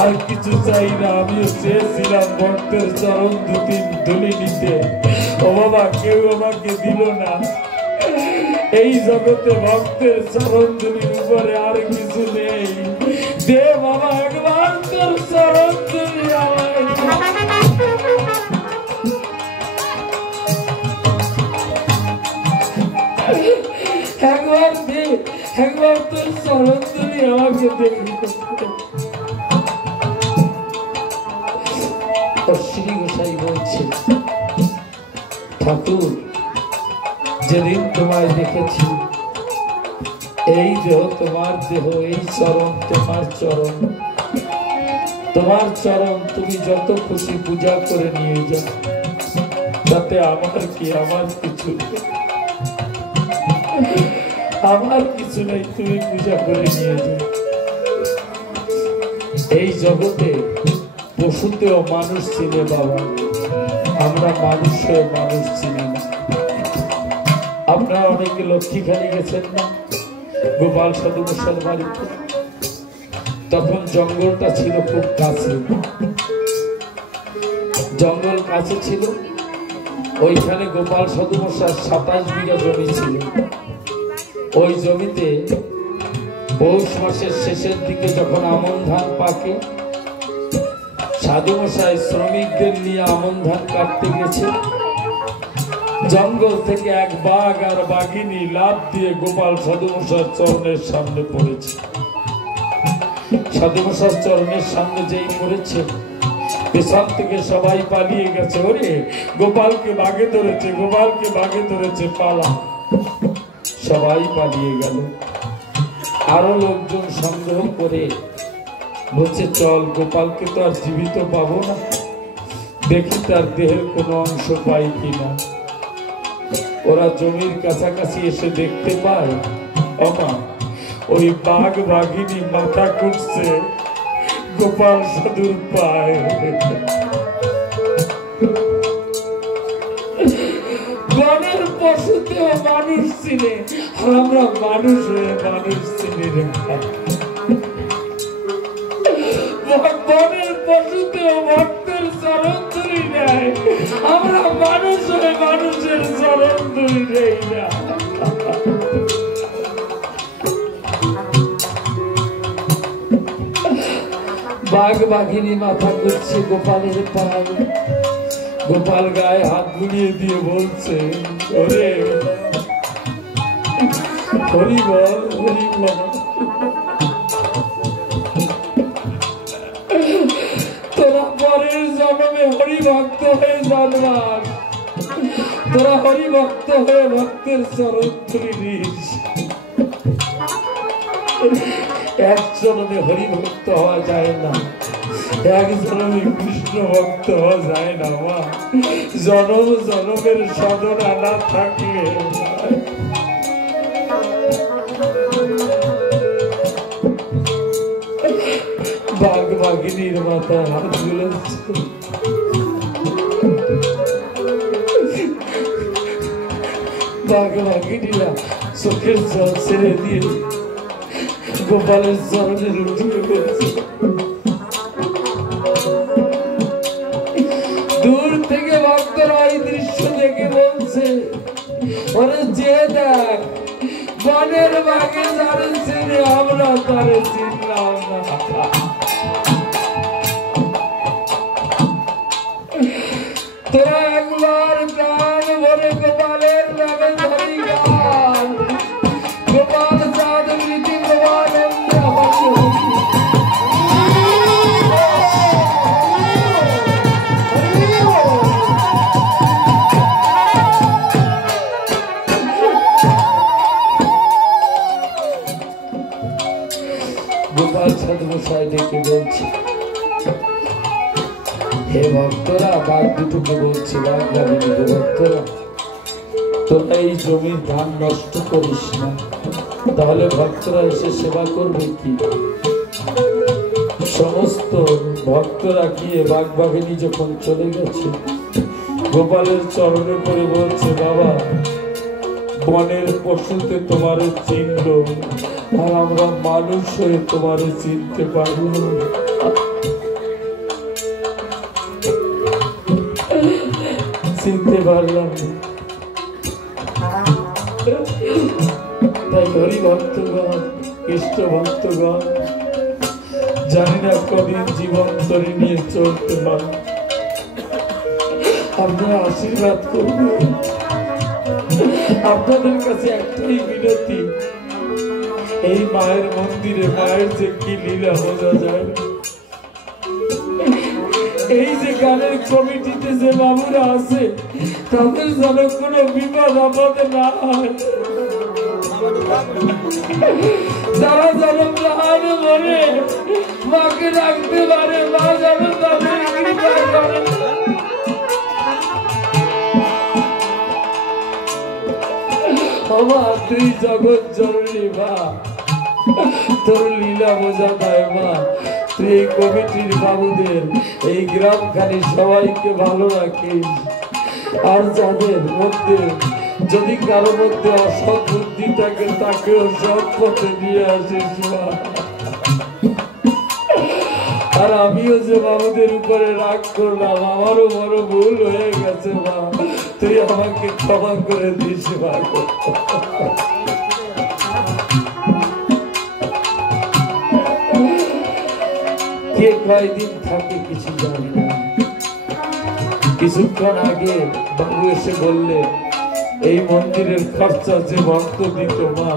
আর কিছু চাই না। আমিও চেয়েছিলাম ভক্তের চরণ ধুলি নিতে, ও বাবা কেউ আমাকে দিল না। এই জগতে ভক্তের চরণ ধুলির উপরে আর কিছু নেই। দে বাবা একবার তোর চরণ ধুলি আমায়, একবার দে, একবার তোর চরণ ধুলি আমাকে দেখি। অশ্বিনী গোসাই বলছে, ঠাকুর যেদিন তোমায় দেখেছি, এই দেহ তোমার দেহ, এই চরণ তোমার চরণ, তোমার চরণ তুমি যত খুশি পূজা করে নিয়ে যাও, তাতে আমার কি? আমার কিছু নেই, আমার কিছু নেই, তুমি পূজা করে নিয়ে যাও। এই জগতে পশুতেও মানুষ চিনে বাবা, আমরা মানুষ হয়ে মানুষ চিনি না। আপনারা অনেকে লক্ষ্মীখালি গেছেন না গোপাল সাধু মশাইয়ের বাড়িতে, তখন জঙ্গলটা ছিল খুব কাছে, জঙ্গল কাছে ছিল। ওইখানে গোপাল সাধু মশাই 27 বিঘা জমি ছিল। ওই জমিতে পৌষ মাসের শেষের দিকে যখন আমন ধান পাকে, সাধু মশাই শ্রমিকদের নিয়ে আমন ধান কাটতে গেছে। জঙ্গল থেকে এক বাঘ আর বাঘিনী লাফ দিয়ে গোপাল সাধু মশাইয়ের চরণের সামনে পড়েছে। সাধু মশাইয়ের চরণের সামনে যেই পড়েছে, পেছন থেকে সবাই পালিয়ে গেছে। ওরে গোপালকে বাঘে ধরেছে, গোপালকে বাঘে ধরেছে, পালা। সবাই পালিয়ে গেল। আরো লোকজন সংগ্রহ করে বলছে, চল গোপালকে তো আর জীবিত পাবো না, দেখি তার দেহের কোনো অংশ পাই কিনা। ওরা জমির কাছাকাছি এসে দেখতে পায়, ওমা ওই বাঘ বাঘিনী মাথা কুটছে গোপাল সাধুর পায়। পশুতেও মানুষ চিনে, আর আমরা মানুষ হয়ে মানুষ চিনি রে। বনের পশুতেও ভক্তের চরণ ধরি নেয়, আমরা মানুষ হয়ে মানুষের চরণ ধরি নেই না। বাঘ বাঘিনী মাথা করছে গোপালের পাল, গোপাল গায়ে হাত বুলিয়ে দিয়ে বলছে, ওরে হরি বল হরি বল, তোরা পরের জন্মে হরি ভক্ত হয়ে জন্মাস, তোরা হরি ভক্ত হয়ে ভক্তের চরণ ধরে নিস। এক জন্মে হরি ভক্ত হওয়া যায় না, এক জন্মে কৃষ্ণ ভক্ত হওয়া যায় না মা। জন্ম জন্মের সাধনা না থাকলে বাঘ বাঘিনীর মাথায় হাত বুলাচ্ছে, বাঘ বাঘিনীরা চোখের জল ছেড়ে দিয়ে গোপালের চরণে লুটিয়ে পড়ছে। দূর থেকে ভক্তরা এই দৃশ্য দেখে বলছে, ওরে যে দেখ বনের বাঘে যারে চিনে আমরা তারে চিনলাম না। তোরা একবার গান ভরে গোপালের নামে ধরি গান, গোপাল চাঁদ নীতি গোপালন্দ গোপাল চাঁদ মশাই ডেকে বলছে, হে ভক্তরা, বাঘ দুটোকে বলছে, বাঘ বাঘিনী ভক্তরা, তোরা এই জমির ধান নষ্ট করিস না, তাহলে ভক্তরা এসে সেবা করবে কি? সমস্ত ভক্তরা গিয়ে বাঘ বাঘিনী যখন চলে গেছে, গোপালের চরণে পড়ে বলছে, বাবা বনের পশুতে তোমার চিহ্ন, আর আমরা মানুষ হয়ে তোমার চিনতে পারব না। চিনতে পারলাম, তাই হরি ভক্তগণ, কৃষ্ণ ভক্তগণ, জানি না কদিন জীবন তরি নিয়ে চলতে হয়, আপনারা আশীর্বাদ করবেন। আপনাদের কাছে একটাই বিনতি, এই মায়ের মন্দিরে মায়ের যে কি লীলা বোঝা যায় না। এই যে গানের কমিটিতে যে বাবুরা আছে, তাদের যেন কোনো বিপদ আপদে না হয়, তারা যেন প্রাণ মরে মাকে রাখতে পারে, মা যেন তাদের কৃপা করে। আমার তুই জগৎ জননী মা, তোর লীলা বোঝা দেয় মা। তুই এই কমিটির বাবুদের, এই গ্রামখানি সবাইকে ভালো রাখিস, আর যাদের মধ্যে যদি কারো মধ্যে অসৎ বুদ্ধি থাকে তাকেও সৎ পথে নিয়ে আসিস মা। আর আমিও যে বাবুদের উপরে রাগ করলাম, আমারও বড় ভুল হয়ে গেছে মা, তুই আমাকে ক্ষমা করে দিস মা। কে কয়দিন থাকে কিছু জানি না। কিছুক্ষণ আগে বাবু এসে বললে, এই মন্দিরের খরচা যে ভক্ত দিত মা,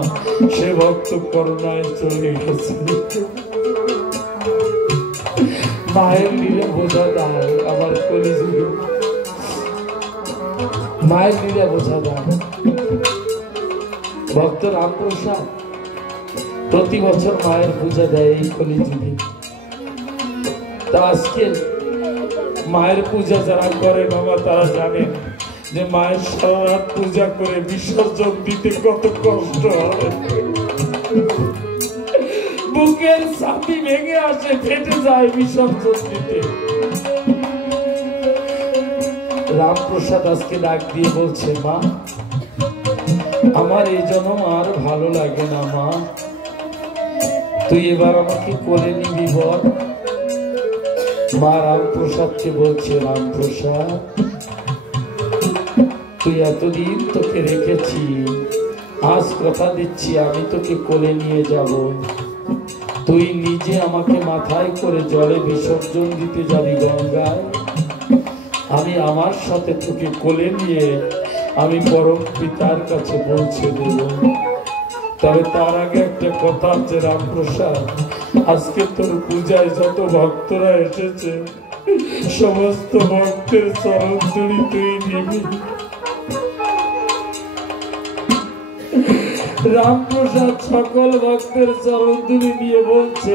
সে ভক্ত করোনায় চলে গেছে। মায়ের লীলা বোঝা দায় আমার কলিযুগে, মায়ের লীলা বোঝা দায়। ভক্ত রামপ্রসাদ প্রতি বছর মায়ের পূজা দেয় এই কলিযুগে। তা আজকে মায়ের পূজা যারা করেন বাবা, তারা জানেন যে মায়ের সারারাত পূজা করে বিসর্জন দিতে কত কষ্ট হয়। বুকের ছাতি ভেঙে আসে, ফেটে যায় বিসর্জন দিতে। রামপ্রসাদ আজকে ডাক দিয়ে বলছে, মা আমার এই জন্ম আর ভালো লাগে না মা, তুই এবার আমাকে কোলে নিবি বল। মা রামপ্রসাদকে বলছে, রামপ্রসাদ তুই এতদিন তোকে রেখেছি, আজ কথা দিচ্ছি আমি তোকে কোলে নিয়ে যাব। তুই নিজে আমাকে মাথায় করে জলে বিসর্জন দিতে যাবি গঙ্গায়, আমি আমার সাথে তোকে কোলে নিয়ে আমি পরম পিতার কাছে পৌঁছে দেব। তবে তার আগে একটা কথা আছে রামপ্রসাদ, আজকে তোর পূজায় যত ভক্তরা এসেছে সমস্ত ভক্তের চরণ ধুলি তুই নিবি। রামপ্রসাদ সকল ভক্তের চরণ ধুলি নিয়ে বলছে,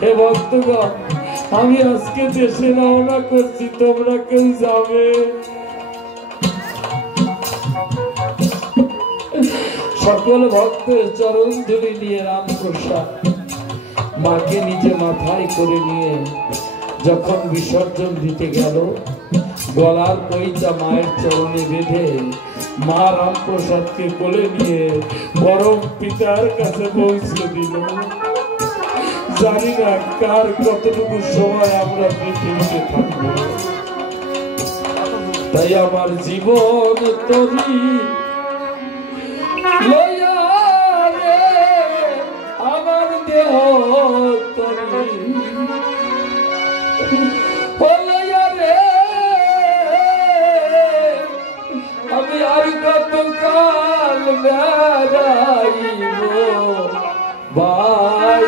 হে ভক্তগণ আমি আজকে দেশে রওনা করছি, তোমরা কেউ যাবে? সকল ভক্তের চরণ ধুলি নিয়ে রামপ্রসাদ মাকে নিজে মাথায় করে নিয়ে যখন বিসর্জন দিতে গেল, গলার দইটা মায়ের চরণে বেঁধে মা রামপ্রসাদকে কোলে নিয়ে পরম পিতার কাছে পৌঁছে দিল। জানি না কার কতটুকু সময় আমরা পৃথিবীতে থাকবো, তাই আমার জীবন তরি লইয়া রে, আমার দেহ তরি লইয়া রে, আমি আর কত কাল বেড়াইব ভাই।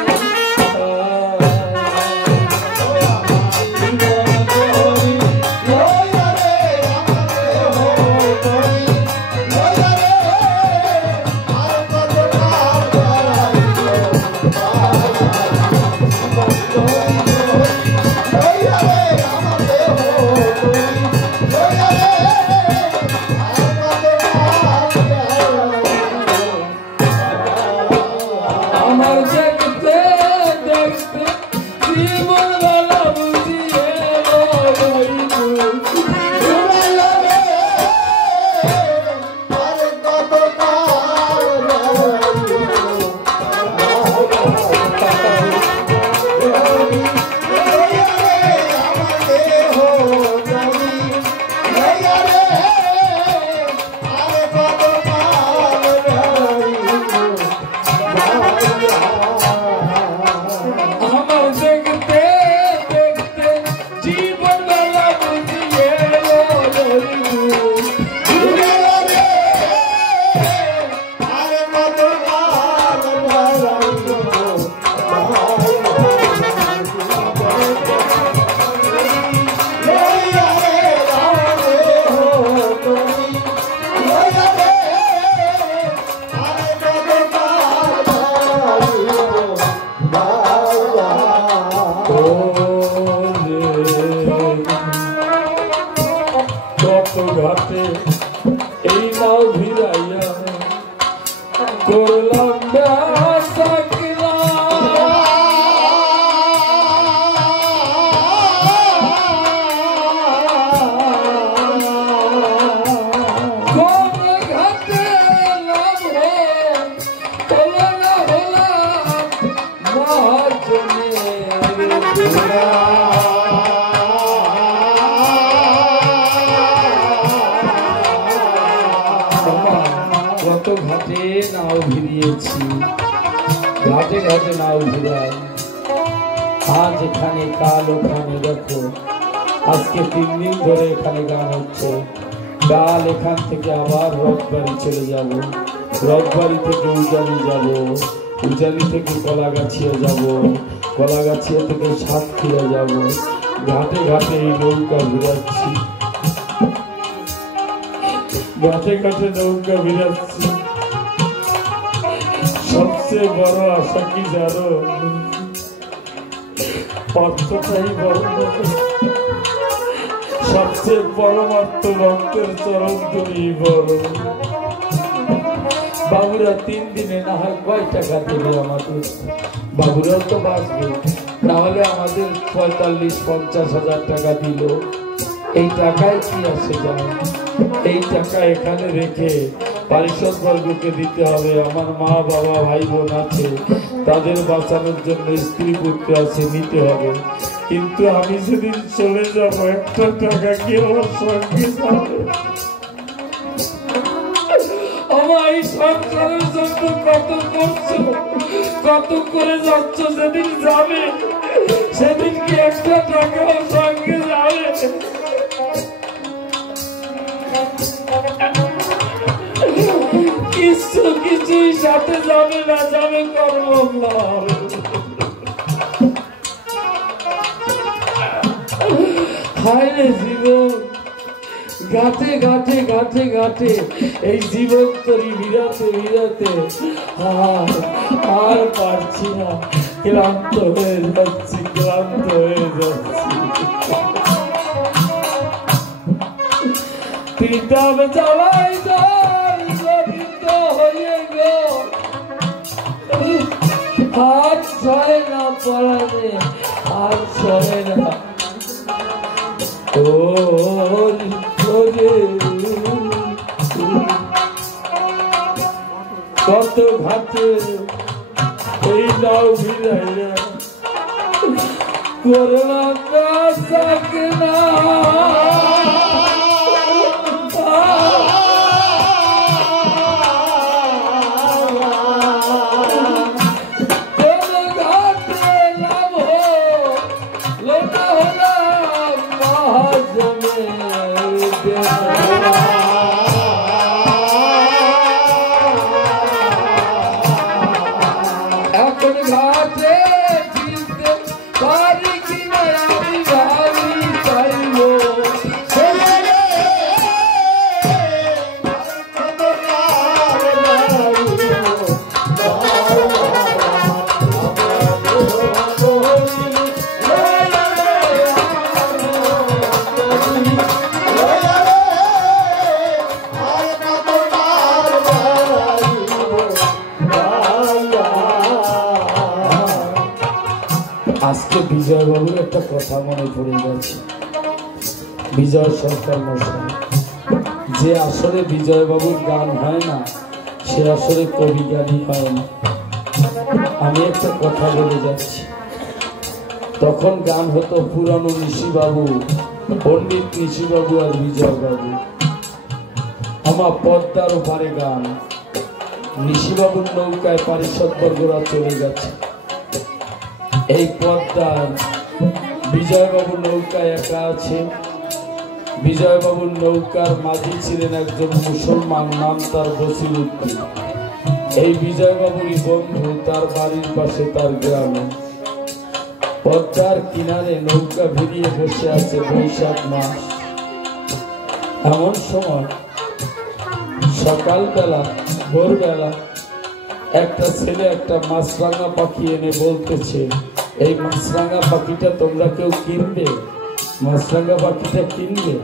ঘাটে ঘাটে নাও ঘুরাই, আজ এখানে কাল ওখানে, দেখো আজকে 3 দিন ধরে এখানে গান হচ্ছে, কাল এখান থেকে আবার রথবাড়ি চলে যাব, রথবাড়ি থেকে উজানি যাব, উজানি থেকে কলাগাছিয়া যাব, কলাগাছিয়া থেকে সাতক্ষীরা যাব। ঘাটে ঘাটে এই নৌকা ঘুরাচ্ছি, ঘাটে ঘাটে নৌকা ঘুরাচ্ছি। সবচেয়ে বড় আশা কি জানো? অর্থটাই বড়, সবচেয়ে পরমার্থ ভক্তের চরণ তুমি বড়। বাবুরা 3 দিনে না হয় কয় টাকা দেবে আমাদের? বাবুরাও তো বাঁচবে, তাহলে আমাদের 45-50 হাজার টাকা দিল, এই টাকায় কি আসে যায়? এই টাকা এখানে রেখে পারিষদ বর্গকে দিতে হবে। আমার মা বাবা ভাই বোন আছে, তাদের বাঁচানোর জন্য স্ত্রী পুত্র আছে, নিতে হবে। কিন্তু আমি যেদিন চলে যাব একটা টাকা কি আমার সঙ্গে যাবে? আমার এই সংসারের জন্য কত করছো, কত করে যাচ্ছ, যেদিন যাবে সেদিন কি একটা টাকাও সঙ্গে যাবে? কিছুই সাথে যাবে না, যাবে কর্ম। হায় রে জীবন, গাঁটে গাঁটে গাঁটে গাঁটে এই জীবন তরি বিরাতে বিরাতে আর পারছি না, ক্লান্ত হয়ে যাচ্ছি, ক্লান্ত হয়ে যাচ্ছি। পিতাব চালাই হয়ে গো, আর সয় না পড়ানে, আর সয় না। কত ঘাটে এই নাও ভিড়াইয়া করোনা থাকে না, আজকে বিজয় বাবুর একটা কথা মনে পড়ে গেছে। বিজয় সরকার মশাই, যে আসলে বিজয় বাবুর গান হয় না সে আসলে কবি গানই হয় না। আমি একটা কথা বলে যাচ্ছি, তখন গান হতো পুরানো নিশিবাবু, পণ্ডিত নিশিবাবু আর বিজয় বাবু। আমার পদ্মার ওপারে গান, নিশিবাবুর নৌকায় পারিষদ বর্গরা চলে গেছে। এই পদ্মার বিজয়বাবুর নৌকায় একা আছে। বিজয়বাবুর নৌকার মাঝি ছিলেন একজন মুসলমান, নাম তার বসিরউদ্দিন। এই বিজয়বাবুরই বন্ধু, তার বাড়ির পাশে তার গ্রামে। পদ্মার কিনারে নৌকা ভিড়িয়ে বসে আছে বৈশাখ মাস। এমন সময় সকালবেলা ভোরবেলা একটা ছেলে একটা মাছরাঙা পাখি এনে বলতেছে, এই মাছরাঙা পাখিটা তোমরা কেউ কিনবে? মাছরাঙা পাখিটা কিনবে?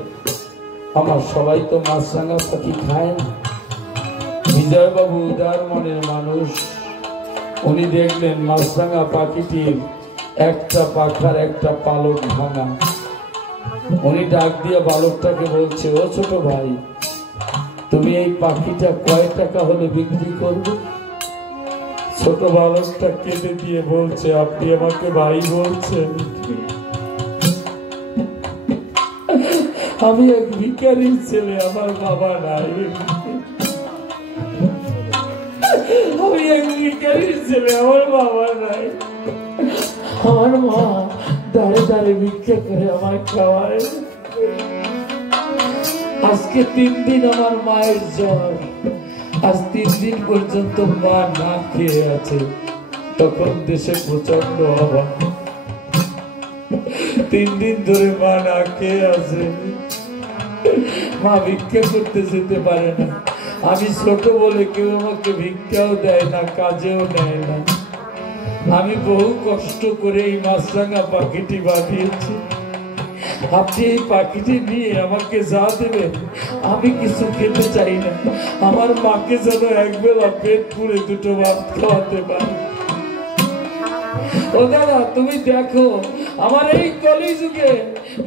আমার সবাই তো মাছরাঙা পাখি খায় না। বিজয়বাবু উদার মনের মানুষ, উনি দেখলেন মাছরাঙা পাখিটির একটা পাখার একটা পালক ভাঙা। উনি ডাক দিয়ে বালকটাকে বলছে, ও ছোট ভাই, তুমি এই পাখিটা কয় টাকা হলে বিক্রি করবে? ছোট বালকটা কেঁদে দিয়ে বলছে, আপনি আমাকে ভাই বলছেন? আমি এক ভিখারির ছেলে, আমার বাবা নাই। আমি এক ভিখারির ছেলে, আমার বাবা নাই। আমার মা দাঁড়ে দাঁড়ে ভিক্ষা করে আমার খাওয়ায়। আজকে 3 দিন আমার মায়ের জ্বর, আজ 3 দিন পর্যন্ত মা না খেয়ে আছে। তখন দেশে প্রচন্ড অভাব, 3 দিন ধরে মা না খেয়ে আছে। মা ভিক্ষা করতে যেতে পারে না। আমি ছোট বলে কেউ আমাকে ভিক্ষাও দেয় না, কাজেও নেয় না। আমি বহু কষ্ট করে এই মাছরাঙা পাখিটি বানিয়েছি। আপনি এই পাখিটি নিয়ে আমাকে যা দেবেন, আমি কিছু খেতে চাই না। আমার মাকে যেন একবেলা পেট পুড়ে 2টো ভাত খাওয়াতে পারি। ও দাদা, তুমি দেখো আমার এই কলিযুগে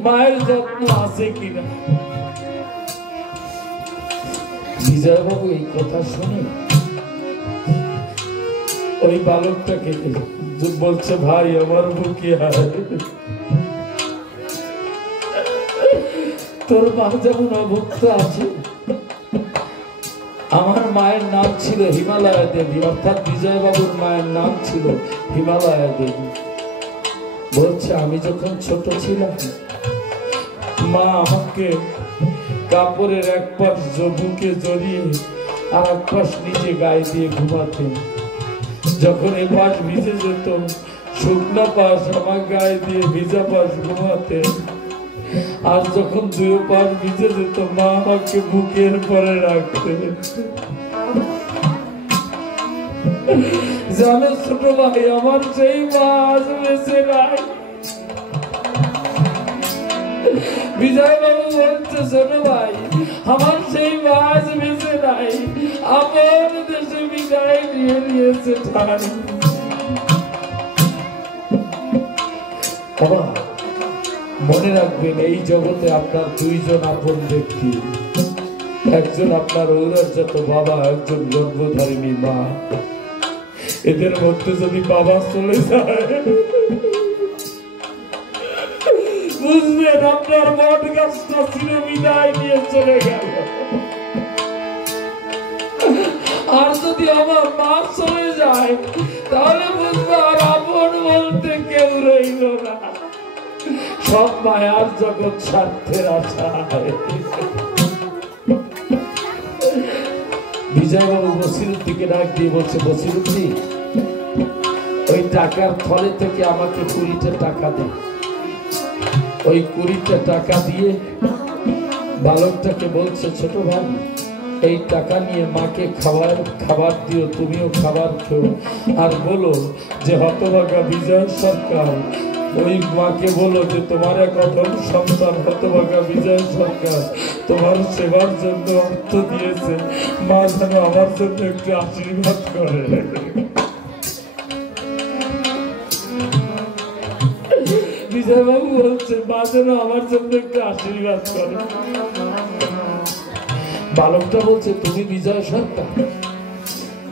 মায়ের যত্ন আছে কিনা। বিজয়বাবু এই কথা শুনে ওই বালকটাকে বলছে, ভাই আমার বুকে আয়, তোর মা যেমন অভুক্ত আছে। আমার মায়ের নাম ছিল হিমালয়া দেবী, অর্থাৎ বিজয়বাবুর মায়ের নাম ছিল হিমালয়া দেবী। বলছে আমি যখন ছোট ছিলাম মা আমাকে কাপড়ের এক পাশ বুকে জড়িয়ে আর এক পাশ নিচে গায়ে দিয়ে ঘুমাতেন। যখন এ পাশ ভিজে যেত শুকনা পাশ আমার গায়ে দিয়ে ভিজা পাশ ঘুমাতেন। আর যখন দুই পাশ ভিজে যেত মা আমাকে বুকের পরে রাখতেন। জানো ছোট ভাই, আমার সেই মা আজ বেঁচে নাই। বিজয়বাবু বলছে, ছোট ভাই আমার সেই মা আজ বেঁচে নাই, আমার দেশে বিদায় নিয়ে নিয়েছে ঠাই। মনে রাখবেন, এই জগতে আপনার দুইজন আপন ব্যক্তি, একজন আপনার ঔরজাত বাবা, একজন গর্ভধারিণী মা। এদের মধ্যে যদি বাবা চলে যায় বুঝবেন আপনার বট গাছটা ছিল বিদায় নিয়ে চলে গেল। আর যদি আমার মা চলে যায় তাহলে বুঝবে আর আপন বলতে কেউ রইল না, সব মায়ার জগৎ স্বার্থের আশায়। বিজয়বাবু বসিরুদ্দিকে ডাক দিয়ে বলছে, বসিরুদ্দি ওই টাকার থলে থেকে আমাকে 20টা টাকা দে। ওই 20টা টাকা দিয়ে বালকটাকে বলছে, ছোট ভাই এই টাকা নিয়ে মাকে খাবার দিও, তুমিও খাবার খেও। আর বলো যে হতভাগা বিজয় সরকার, ওই মাকে বলো যে তোমার এক অধম সন্তান হতভাগা বিজয় সরকার তোমার সেবার জন্য অর্থ দিয়েছে, মা যেন আমার জন্য একটু আশীর্বাদ করে। বিজয়বাবু বলছে, মা যেন আমার জন্য একটু আশীর্বাদ করে। বালকটা বলছে, তুমি বিজয় সরকার,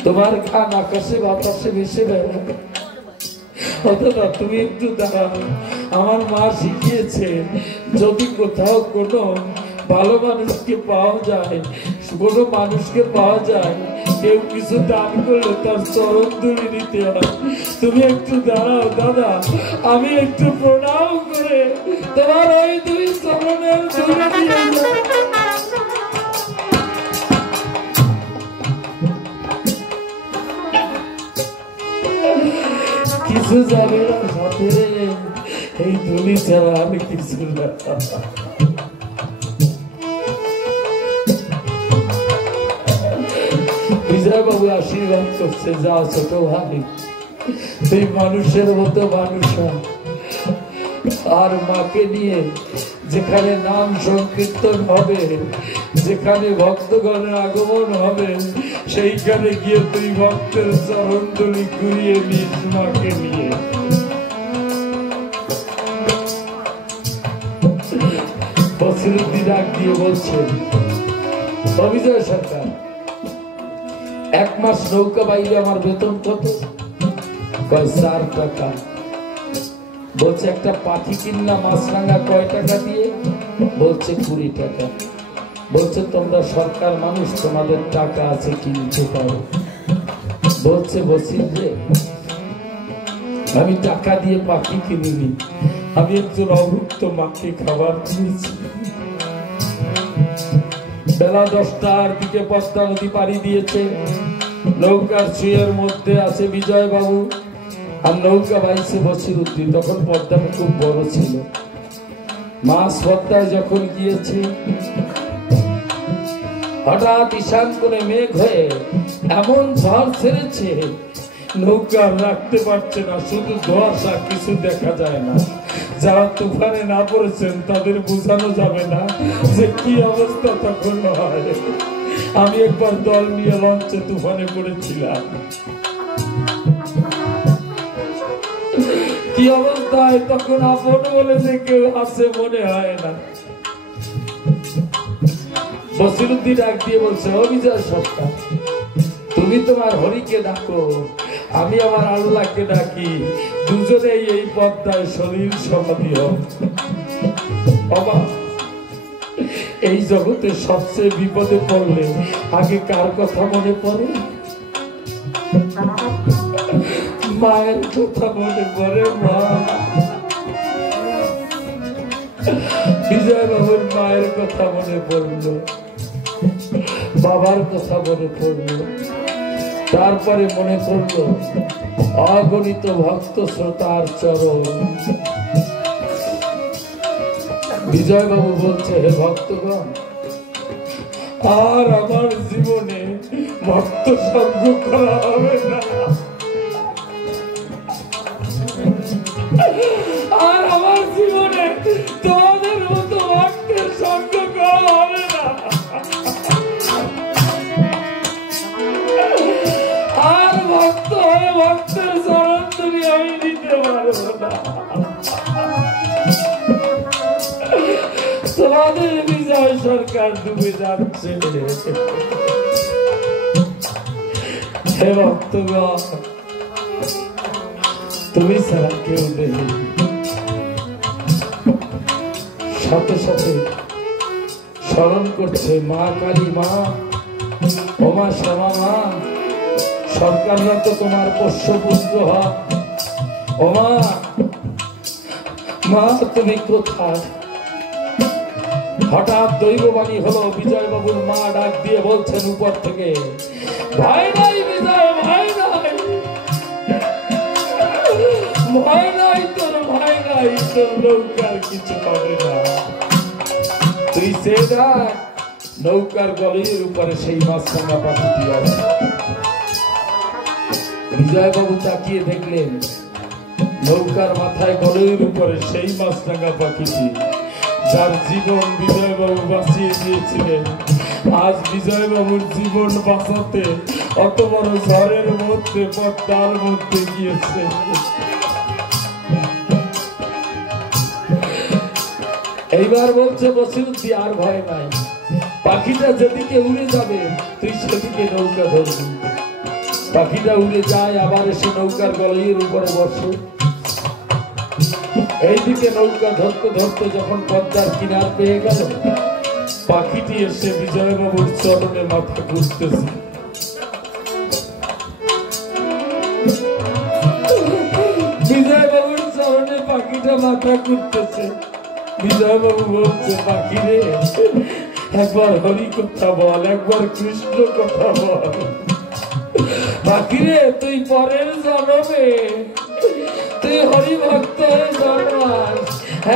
তোমার গান আকাশে বাতাসে ভেসে বেড়াবে, অথবা তুমি একটু দাঁড়াও। আমার মা শিখিয়েছে যদি কোথাও কোনো ভালো মানুষকে পাওয়া যায়, কোনো মানুষকে পাওয়া যায়, কেউ কিছু দান করলে তার চরণ ধুলি নিতে হয়। তুমি একটু দাঁড়াও দাদা, আমি একটু প্রণাম করে তোমার ওই দুই চরণের ধুলি দিয়ে যাই। কিছু যাবে না সাথে, এই ধুলি ছাড়া আমি কিছু না। বিজয়বাবু আশীর্বাদ করছে, যা ছোট ভাই তুই মানুষের মতো মানুষ আর মাকে নিয়ে যেখানে নাম সংকীর্তন হবে, যেখানে ভক্তগণের আগমন হবে, সেইখানে গিয়ে তুই ভক্তের চরণ ধুলি ঘুরিয়ে নিস মাকে নিয়ে। বসিরুদ্দি ডাক দিয়ে বলছেন, বিজয় সরকার 1 মাস নৌকা বাইরে আমার বেতন কত? 4 টাকা। বলছে একটা পাখি কিনলাম মাছরাঙা কয় টাকা দিয়ে? বলছে 20 টাকা। বলছে তোমরা সরকার মানুষ, তোমাদের টাকা আছে, কিনতে পারো। বলছে বসির রে, আমি টাকা দিয়ে পাখি কিনিনি, আমি একজন অভুক্ত মাকে খাবার দিয়েছি। বেলা 10টার দিকে পদ্মা নদী পাড়ি দিয়েছে, নৌকার ছুঁয়ের মধ্যে আছে বিজয়বাবু আর নৌকা বাইছে বসিরুদ্দি। তখন পদ্মাটা খুব বড় ছিল। মাছ পদ্মায় যখন গিয়েছে, হঠাৎ ঈশান করে মেঘ হয়ে এমন ঝড় ছেড়েছে, নৌকা রাখতে পারছে না, শুধু ধোঁয়াশা, কিছু দেখা যায় না। যারা তুফানে না পড়েছেন তাদের বোঝানো যাবে না যে কি অবস্থা তখন হয়। আমি একবার দল নিয়ে লঞ্চে তুফানে পড়েছিলাম, কি অবস্থায় তখন আপন বলে যে কেউ আছে মনে হয় না। বসিরুদ্দিন ডাক দিয়ে বলছে, ও বিজয় সরকার, তুমি তোমার হরিকে ডাকো, আমি আমার আল্লাহকে ডাকি, দুজনেই এই পদ্মায় শরীর সমাধি হোক। বাবা, এই জগতে সবচেয়ে বিপদে পড়লে আগে কার কথা মনে পড়ে? মায়ের কথা মনে পড়ে। মা, বিজয় বাবুর মায়ের কথা মনে পড়লো, বাবার কথা মনে পড়লো, তারপরে মনে পড়লো অগণিত ভক্ত শ্রোতার চরণ। বিজয় বাবু বলছে, হে ভক্তগণ, আর আমার জীবনে ভক্ত সঙ্গ করা হবে না, আর আমার জীবনে তোমাদের মতো ভক্তের সঙ্গ করা হবে না, আর ভক্ত হয়ে ভক্তের চরণ তুমি আমি দিতে পারবো না। তোমাদের বিজয় সরকার ডুবে যাচ্ছে। হে ভক্তগণ, তুমি ছাড়া কেউ নেই। সাথে সাথে স্মরণ করছে মা কালী, মা ওমা শ্যামা, মা সরকাররা তো তোমার পোষ্যপুত্র হয়, ওমা মা তুমি কোথায়? হঠাৎ দৈববাণী হলো, বিজয় বাবুর মা ডাক দিয়ে বলছেন উপর থেকে, ভয় নাই বিজয়, ভয় নাই, ভয় নাই তোর, ভয় নাই তোর, নৌকার কিছু হবে না। তুই সে দেখ, নৌকার গলির উপরে সেই মাছরাঙা পাখিটি আছে। বিজয় বাবু তাকিয়ে দেখলেন, নৌকার মাথায় গলির উপরে সেই মাছরাঙা পাখিটি, যার জীবন বিজয় বাবু বাঁচিয়ে দিয়েছিলেন। আজ বিজয় বাবুর জীবন বাঁচাতে অত বড় ঝড়ের মধ্যে পদ্মার মধ্যে গিয়েছে। এইবার বলছে বসিরুদ্দি, আর ভয় নাই, পাখিটা যেদিকে উড়ে যাবে তুই সেদিকে নৌকা ধরবি। পাখিটা উড়ে যায়, আবার এসে নৌকার গলাইয়ের উপরে বসে। এইদিকে নৌকা ধরতে ধরতে যখন পদ্মার কিনার পেয়ে গেল, পাখিটি এসে বিজয় বাবুর চরণে মাথা ঘুরতেছে। বিজয় বাবুর চরণে পাখিটা মাথা ঘুরতেছে। বিজয় বাবু বলছে, পাখি রে, একবার হরি কথা বল, একবার কৃষ্ণ কথা বল। পাখি রে, তুই পরের জন্মে তুই হরি ভক্ত হয়ে জন্মাস,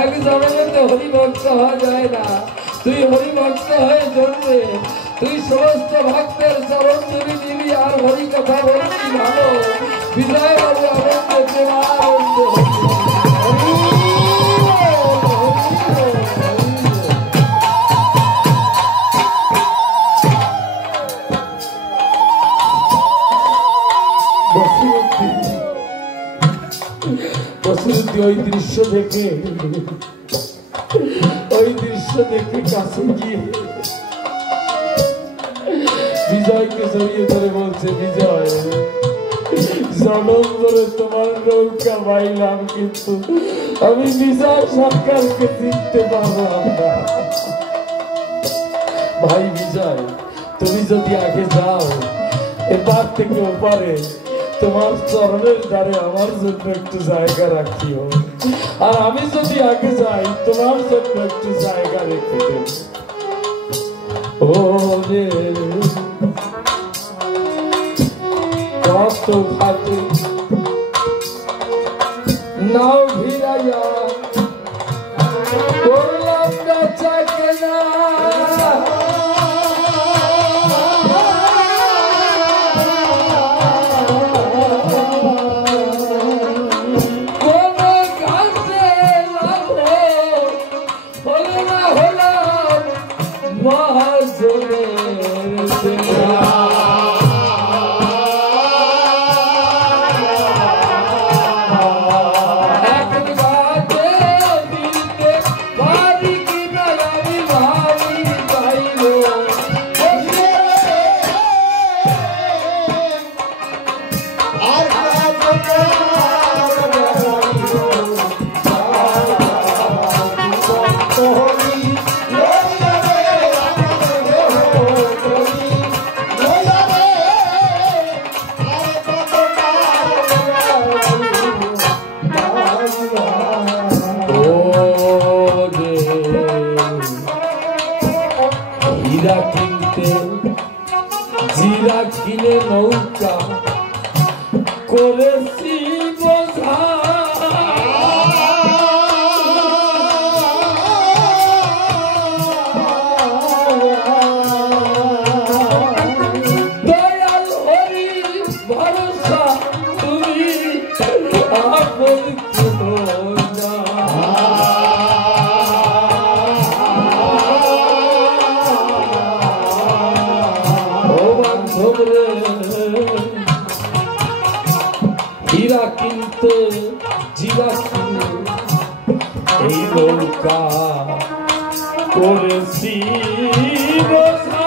এক জন্মে তো হরি ভক্ত হওয়া যায় না। তুই হরি ভক্ত হয়ে জন্মে, তুই সমস্ত ভক্তের চরণ ধরে নিবি আর হরি কথা বলবি। ভালো বিজয় বাবু আনন্দে আনন্দ। বসিরুদ্দি ওই দৃশ্য দেখে কাছে গিয়ে বিজয়কে জড়িয়ে ধরে বলছে, বিজয়, জনম ধরে তোমার নৌকা বাইলাম, কিন্তু আমি বিজয় সরকারকে চিনতে পারলাম না। ভাই বিজয়, তুমি যদি আগে যাও, এবার থেকে ওপারে তোমার চরণের ধারে আমার জন্য একটু জায়গা রাখিও, আর আমি যদি আগে যাই তোমার জন্য একটু জায়গা রেখে দেব। ও রে কত ঘাটে নাও ভিড়াইয়া করলাম না চাকে না, হীরা কিনতে জিরা কিনে নৌকা করেছি বোঝা দয়াল হরি ভরসা তুমি আপন কোনো না হীরা কিনতে জিরা কিনে এই নৌকা করেছি বোঝা